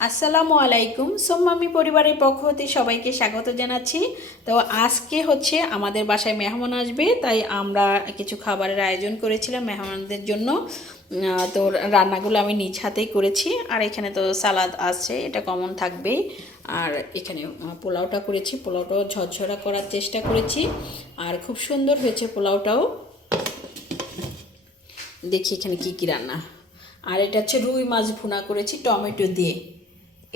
আসসালামু আলাইকুম। সোম্মামি পরিবারের পক্ষ হতে সবাইকে স্বাগত জানাচ্ছি। তো আজকে হচ্ছে আমাদের বাসায় মেহমান আসবে, তাই আমরা কিছু খাবারের আয়োজন করেছিলাম মেহমানদের জন্য। তো রান্নাগুলো আমি নিজ হাতেই করেছি। আর এখানে তো সালাদ আছে, এটা কমন থাকবেই। আর এখানে পোলাওটা করেছি, পোলাওটাও ঝরঝরা করার চেষ্টা করেছি। আর খুব সুন্দর হয়েছে পোলাওটাও। দেখি এখানে কি কি রান্না। আর এটা হচ্ছে রুই মাছ ভুনা করেছি টমেটো দিয়ে।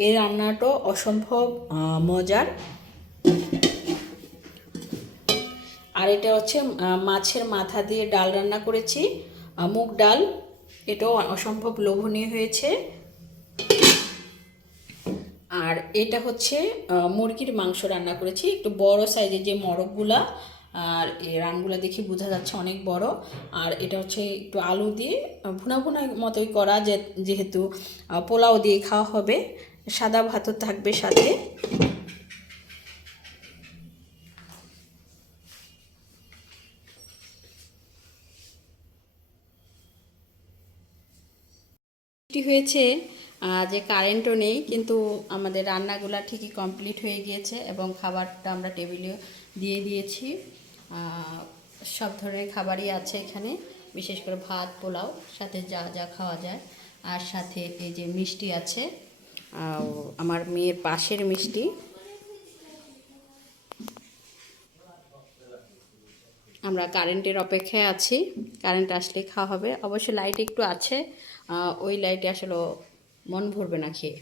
এই রান্নাটা অসম্ভব মজার। আর এটা হচ্ছে মাছের মাথা দিয়ে ডাল রান্না করেছি, মুগ ডাল। এটাও অসম্ভব লোভনীয় হয়েছে। আর এটা হচ্ছে মুরগির মাংস রান্না করেছি, একটু বড় সাইজের যে মরকগুলা। আর এই রানগুলো দেখি বোঝা যাচ্ছে অনেক বড়। আর এটা হচ্ছে একটু আলু দিয়ে ভুনা ভুনা মতোই করা, যেহেতু পোলাও দিয়ে খাওয়া হবে। সাদা ভাতও থাকবে সাথে। বৃষ্টি হয়েছে, যে কারেন্টও নেই, কিন্তু আমাদের রান্নাগুলো ঠিকই কমপ্লিট হয়ে গিয়েছে এবং খাবারটা আমরা টেবিলে দিয়ে দিয়েছি। সব ধরনের খাবারই আছে এখানে, বিশেষ করে ভাত পোলাও সাথে যা যা খাওয়া যায়। আর সাথে এই যে মিষ্টি আছে, আমার মেয়ের পাশের মিষ্টি। আমরা কারেন্টের অপেক্ষায় আছি, কারেন্ট আসলে খাওয়া হবে। অবশ্য লাইট একটু আছে, ওই লাইটে আসলে মন ভরবে না খেয়ে।